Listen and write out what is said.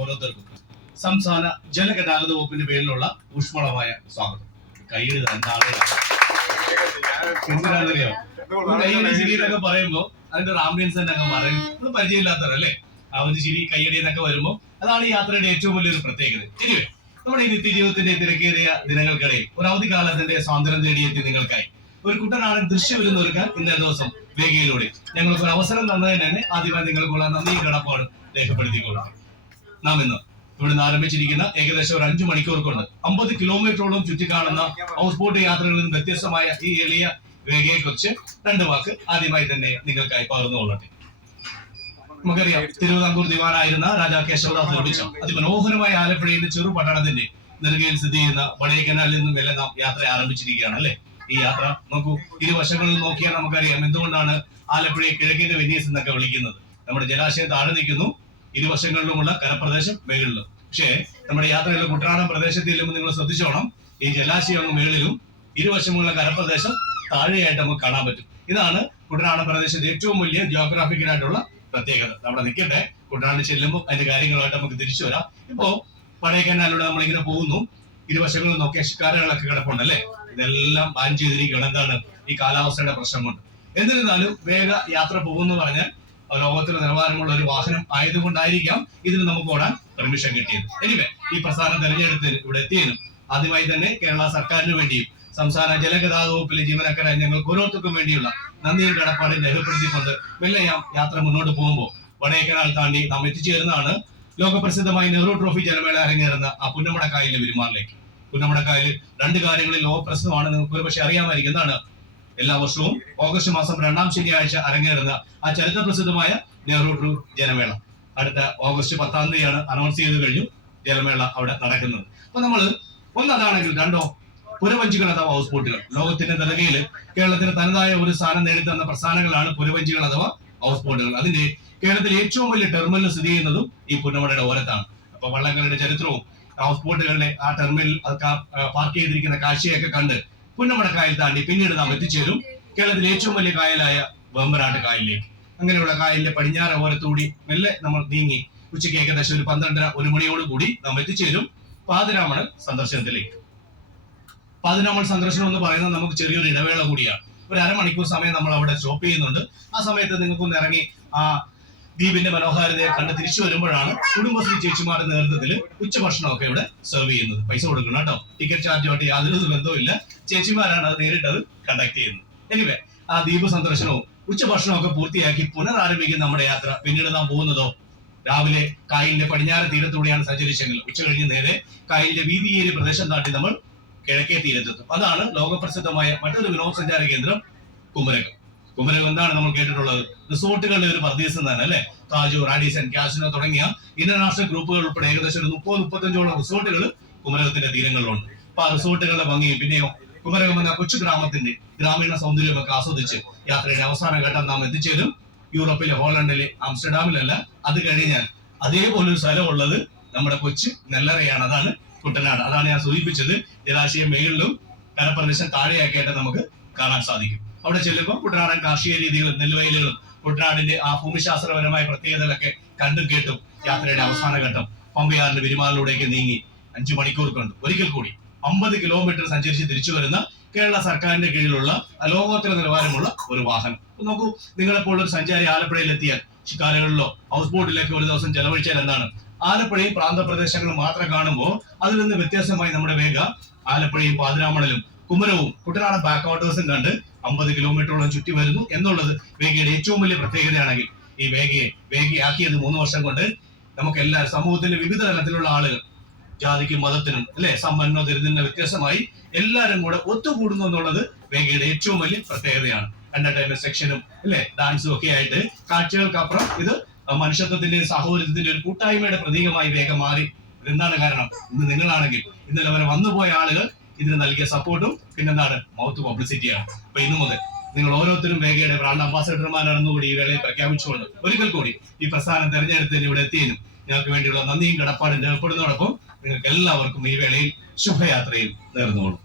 ഓരോരുത്തർക്കും സംസ്ഥാന ജലഗതാഗത വകുപ്പിന്റെ പേരിലുള്ള ഊഷ്മളമായ സ്വാഗതം. കൈയ്യടി എന്തിനാണെന്നറിയോ? കൈയ്യടി ചിരി എന്നൊക്കെ പറയുമ്പോ അതിന്റെ ഒരു ആംബിയൻസ് തന്നെ അങ്ങ് പറയും. ഒന്നും പരിചയമില്ലാത്തവരല്ലേ ആ ഒരു ചിരി കൈയ്യടി എന്നൊക്കെ വരുമ്പോ അതാണ് ഈ യാത്രയുടെ ഏറ്റവും വലിയൊരു പ്രത്യേകത. എനിവേ, നമ്മുടെ ഈ നിത്യജീവിതത്തിന്റെ തിരക്കേറിയ ദിനങ്ങൾക്കിടയിൽ ഒരു അവധിക്കാലത്തിന്റെ സ്വാതന്ത്ര്യം തേടിയെത്തി നിങ്ങൾക്കായി ഒരു കുട്ടനാടൻ ദൃശ്യവിരുന്നൊരുക്കാൻ ഇന്നേ ദിവസം വേഗയിലൂടെ ഞങ്ങൾക്ക് ഒരു അവസരം തന്നതിന് തന്നെ ആദ്യമായി നിങ്ങൾക്കുള്ള നന്ദിയും കടപ്പാടും രേഖപ്പെടുത്തിക്കൊള്ളാം. നാം ഇന്ന് ഇവിടുന്ന് ആരംഭിച്ചിരിക്കുന്ന ഏകദേശം ഒരു 5 മണിക്കൂർ കൊണ്ട് 50 കിലോമീറ്ററോളം ചുറ്റിക്കാണുന്ന ഹൗസ് ബോട്ട് യാത്രകളിൽ നിന്ന് വ്യത്യസ്തമായ ഈ എളിയ വേഗയെ കുറിച്ച് 2 വാക്ക് ആദ്യമായി തന്നെ നിങ്ങൾക്കായി പകർന്നുകൊള്ളട്ടെ. നമുക്കറിയാം, തിരുവിതാംകൂർ ദിവാനായിരുന്ന രാജാ കേശവദാസ് നിർമ്മിച്ച അതിമനോഹരമായ ആലപ്പുഴയിലെ ചെറു പട്ടണത്തിന്റെ നെറുകയിൽ സ്ഥിതി ചെയ്യുന്ന വടേക്കനാലിൽ നിന്നും എല്ലാം നാം യാത്ര ആരംഭിച്ചിരിക്കുകയാണ് അല്ലെ. ഈ യാത്ര നോക്കൂ, ഇരുവശങ്ങളിൽ നോക്കിയാൽ നമുക്കറിയാം എന്തുകൊണ്ടാണ് ആലപ്പുഴയെ കിഴക്കിന്റെ വെനീസ് എന്നൊക്കെ വിളിക്കുന്നത്. നമ്മുടെ ജലാശയം താഴെ നിൽക്കുന്നു, ഇരുവശങ്ങളിലുമുള്ള കരപ്രദേശം മേളിലും. പക്ഷേ നമ്മുടെ യാത്രയിലെ കുട്ടനാടൻ പ്രദേശത്തിൽ നിങ്ങൾ ശ്രദ്ധിച്ചോണം, ഈ ജലാശയം അങ്ങ് മേളിലും ഇരുവശമുള്ള കരപ്രദേശം താഴെയായിട്ട് നമുക്ക് കാണാൻ പറ്റും. ഇതാണ് കുട്ടനാടൻ പ്രദേശത്തെ ഏറ്റവും വലിയ ജിയോഗ്രാഫിക്കലായിട്ടുള്ള പ്രത്യേകത. നമ്മുടെ നിൽക്കട്ടെ, കുട്ടനാട് ചെല്ലുമ്പോൾ അതിന്റെ കാര്യങ്ങളുമായിട്ട് നമുക്ക് തിരിച്ചു വരാം. ഇപ്പോ വടേക്കനാലിലൂടെ നമ്മളിങ്ങനെ പോകുന്നു, ഇരുവശങ്ങളിൽ നോക്കിയ ശിക്കാരകളൊക്കെ കിടപ്പുണ്ടല്ലേ. ഇതെല്ലാം ബാൻ ചെയ്തിരിക്കുകയാണ്. എന്താണ്? ഈ കാലാവസ്ഥയുടെ പ്രശ്നം കൊണ്ട്. എന്നിരുന്നാലും വേഗ യാത്ര പോകുമെന്ന് പറഞ്ഞാൽ ലോകത്തിന് നിലവാരമുള്ള ഒരു വാഹനം ആയതുകൊണ്ടായിരിക്കാം ഇതിന് നമുക്ക് ഓടാൻ പെർമിഷൻ കിട്ടിയത്. എനിവേ, ഈ പ്രസ്ഥാനം തെരഞ്ഞെടുത്തതിന് ഇവിടെ എത്തിയതിനും ആദ്യമായി തന്നെ കേരള സർക്കാരിന് വേണ്ടിയും സംസ്ഥാന ജലഗതാഗത വകുപ്പിലെ ജീവനക്കാരായ ഞങ്ങൾക്ക് ഓരോരുത്തർക്കും വേണ്ടിയുള്ള നന്ദിയും കടപ്പാടും രേഖപ്പെടുത്തിക്കൊണ്ട് മെല്ലെ യാത്ര മുന്നോട്ട് പോകുമ്പോൾ വടേക്കനാൽ താണ്ടി നാം എത്തിച്ചേരുന്നതാണ് ലോകപ്രസിദ്ധമായ നെഹ്റു ട്രോഫി ജലമേള അരങ്ങേറുന്ന ആ പുന്നമടക്കായലിലെ വിരുമാറിലേക്ക്. പുന്നമടക്കായൽ 2 കാര്യങ്ങളിൽ ലോകപ്രസിദ്ധമാണ്. നിങ്ങൾക്ക് ഒരുപക്ഷെ അറിയാമായിരിക്കും. എന്താണ്? എല്ലാ വർഷവും ഓഗസ്റ്റ് മാസം 2ാം ശനിയാഴ്ച അരങ്ങേറുന്ന ആ ചരിത്ര പ്രസിദ്ധമായ നെഹ്റു ട്രോഫി ജലമേള അടുത്ത ഓഗസ്റ്റ് 10ാം തീയതിയാണ് അനൗൺസ് ചെയ്ത് കഴിഞ്ഞു ജലമേള അവിടെ നടക്കുന്നത്. അപ്പൊ നമ്മൾ ഒന്നതാണെങ്കിൽ, 2 പുരവഞ്ചികൾ അഥവാ ഹൗസ് ബോട്ടുകൾ. ലോകത്തിന്റെ നെറുകയിൽ കേരളത്തിന് തനതായ ഒരു സ്ഥാനം നേടിത്തന്ന പ്രസ്ഥാനങ്ങളാണ് പുരവഞ്ചികൾ അഥവാ ഹൗസ് ബോട്ടുകൾ. അതിന്റെ കേരളത്തിലെ ഏറ്റവും വലിയ ടെർമിനൽ സ്ഥിതി ചെയ്യുന്നതും ഈ പുന്നമടയുടെ ഓരത്താണ്. അപ്പൊ വള്ളങ്ങളുടെ ചരിത്രവും ഹൗസ് ബോട്ടുകളുടെ ആ ടെർമിനൽ പാർക്ക് ചെയ്തിരിക്കുന്ന കാഴ്ചയൊക്കെ കണ്ട് പുന്നമടക്കായൽ താണ്ടി പിന്നീട് നാം എത്തിച്ചേരും കേരളത്തിലെ ഏറ്റവും വലിയ കായലായ വേമ്പനാട്ട് കായലിലേക്ക്. അങ്ങനെയുള്ള കായലിന്റെ പടിഞ്ഞാറ് ഓരത്തുകൂടി മെല്ലെ നമ്മൾ നീങ്ങി ഉച്ചയ്ക്ക് ഏകദേശം ഒരു 12:30-1 മണിയോട് കൂടി നാം എത്തിച്ചേരും പാതിരാമണൽ സന്ദർശനത്തിലേക്ക്. പാതിരാമണൽ സന്ദർശനം എന്ന് പറയുന്നത് നമുക്ക് ചെറിയൊരു ഇടവേള കൂടിയാണ്. ഒരു 1/2 മണിക്കൂർ സമയം നമ്മൾ അവിടെ സ്റ്റോപ്പ് ചെയ്യുന്നുണ്ട്. ആ സമയത്ത് നിങ്ങൾക്കൊന്ന് ഇറങ്ങി ആ ദ്വീപിന്റെ മനോഹാരിതയെ കണ്ട് തിരിച്ചു വരുമ്പോഴാണ് കുടുംബശ്രീ ചേച്ചിമാരുടെ നേതൃത്വത്തിൽ ഉച്ചഭക്ഷണമൊക്കെ ഇവിടെ സെർവ് ചെയ്യുന്നത്. പൈസ കൊടുക്കണം കേട്ടോ, ടിക്കറ്റ് ചാർജുമായിട്ട് യാതൊരു ബന്ധവുമില്ല. ചേച്ചിമാരാണ് അത് നേരിട്ടത് കണ്ടക്ട് ചെയ്യുന്നത്. എനിവേ, ആ ദ്വീപ് സന്ദർശനവും ഉച്ചഭക്ഷണമൊക്കെ പൂർത്തിയാക്കി പുനരാരംഭിക്കുന്ന നമ്മുടെ യാത്ര പിന്നീട് നാം പോകുന്നതോ രാവിലെ കായലിന്റെ പടിഞ്ഞാറ് തീരത്തൂടെയാണ് സഞ്ചരിച്ചെങ്കിൽ ഉച്ച കഴിഞ്ഞ് നേരെ കായലിന്റെ വീതിയേറിയ പ്രദേശം താണ്ടി നമ്മൾ കിഴക്കേ തീരത്തെത്തും. അതാണ് ലോകപ്രസിദ്ധമായ മറ്റൊരു വിനോദസഞ്ചാര കേന്ദ്രം കുമരകം. കുമരകം എന്താണ് നമ്മൾ കേട്ടിട്ടുള്ളത്? റിസോർട്ടുകളുടെ ഒരു പ്രദേശം തന്നെ അല്ലെ. താജു, റാഡിസൺ, കാസിനോ തുടങ്ങിയ ഇന്റർനാഷണൽ ഗ്രൂപ്പുകൾ ഉൾപ്പെടെ ഏകദേശം ഒരു 30-35ഓളം റിസോർട്ടുകൾ കുമരകത്തിന്റെ തീരങ്ങളിലുണ്ട്. അപ്പൊ ആ റിസോർട്ടുകളുടെ ഭംഗിയും പിന്നെയോ കുമരകം എന്ന കൊച്ചു ഗ്രാമത്തിന്റെ ഗ്രാമീണ സൗന്ദര്യമൊക്കെ ആസ്വദിച്ച് യാത്രയുടെ അവസാന ഘട്ടം നാം എത്തിച്ചേരും യൂറോപ്പിലെ ഹോളണ്ടിലെ ആംസ്റ്റർഡാമിലല്ല, അത് കഴിഞ്ഞാൽ അതേപോലൊരു സ്ഥലമുള്ളത് നമ്മുടെ കൊച്ചു നെല്ലറയാണ്. അതാണ് കുട്ടനാട്. അതാണ് ഞാൻ സൂചിപ്പിച്ചത്. ജലാശയം മേളിലും കരപ്രദേശം താഴെയാക്കിയിട്ട് നമുക്ക് കാണാൻ സാധിക്കും. അവിടെ ചെല്ലുമ്പോൾ കുട്ടനാടൻ കാർഷിക രീതികളും നെൽവയലുകളും കുട്ടനാടിന്റെ ആ ഭൂമിശാസ്ത്രപരമായ പ്രത്യേകതകളൊക്കെ കണ്ടും കേട്ടും യാത്രയുടെ അവസാന ഘട്ടം പമ്പയാറിന്റെ വിരുമാറിലൂടെയൊക്കെ നീങ്ങി 5 മണിക്കൂർ കൊണ്ട് ഒരിക്കൽ കൂടി 50 കിലോമീറ്റർ സഞ്ചരിച്ച് തിരിച്ചു വരുന്ന കേരള സർക്കാരിന്റെ കീഴിലുള്ള ലോകോത്തര നിലവാരമുള്ള ഒരു വാഹനം. നോക്കൂ, നിങ്ങളെപ്പോൾ ഒരു സഞ്ചാരി ആലപ്പുഴയിൽ എത്തിയാൽ ശിക്കാരകളിലോ ഹൗസ് ബോട്ടിലൊക്കെ ഒരു ദിവസം ചെലവഴിച്ചാൽ എന്താണ്? ആലപ്പുഴയും പ്രാന്തപ്രദേശങ്ങളും മാത്രം കാണുമ്പോൾ അതിൽ നിന്ന് വ്യത്യാസമായി നമ്മുടെ വേഗ ആലപ്പുഴയും പാതിരാമണലും കുമരവും കുട്ടനാടൻ ബാക്ക് വാട്ടേഴ്സും കണ്ട് 50 കിലോമീറ്ററോളം ചുറ്റി വരുന്നു എന്നുള്ളത് വേഗയുടെ ഏറ്റവും വലിയ പ്രത്യേകതയാണെങ്കിൽ ഈ വേഗയാക്കിയത് 3 വർഷം കൊണ്ട് നമുക്ക് എല്ലാവരും സമൂഹത്തിന്റെ വിവിധ തലത്തിലുള്ള ആളുകൾ, ജാതിക്കും മതത്തിനും അല്ലെ, സമ്പന്നോ ദരിദ്രനോ വ്യത്യാസമായി എല്ലാവരും കൂടെ ഒത്തുകൂടുന്നു എന്നുള്ളത് വേഗയുടെ ഏറ്റവും വലിയ പ്രത്യേകതയാണ്. എന്റർടൈൻമെന്റ് സെക്ഷനും അല്ലെ ഡാൻസും ഒക്കെ ആയിട്ട് കാഴ്ചകൾക്കപ്പുറം ഇത് മനുഷ്യത്വത്തിന്റെയും സഹോദരത്തിന്റെയും ഒരു കൂട്ടായ്മയുടെ പ്രതീകമായി വേഗം മാറി. ഇതെന്താണ് കാരണം? ഇന്ന് നിങ്ങളാണെങ്കിൽ ഇന്നലെ വരെ വന്നുപോയ ആളുകൾ ഇതിന് നൽകിയ സപ്പോർട്ടും പിന്നെന്താണ് മൗത്ത് പബ്ലിസിറ്റിയാണ്. അപ്പൊ ഇന്നു മുതൽ നിങ്ങൾ ഓരോരുത്തരും വേഗയുടെ ബ്രാൻഡ് അംബാസഡർമാരാണെന്നുകൂടി ഈ വേളയിൽ പ്രഖ്യാപിച്ചുകൊണ്ട് ഒരിക്കൽ കൂടി ഈ പ്രസ്ഥാനം തെരഞ്ഞെടുത്തതിന് ഇവിടെ എത്തിയതിനും ഞങ്ങൾക്ക് വേണ്ടിയുള്ള നന്ദിയും കടപ്പാടും രേഖപ്പെടുന്നതോടൊപ്പം നിങ്ങൾക്ക് എല്ലാവർക്കും ഈ വേളയിൽ ശുഭയാത്രയും നേർന്നുകൊള്ളും.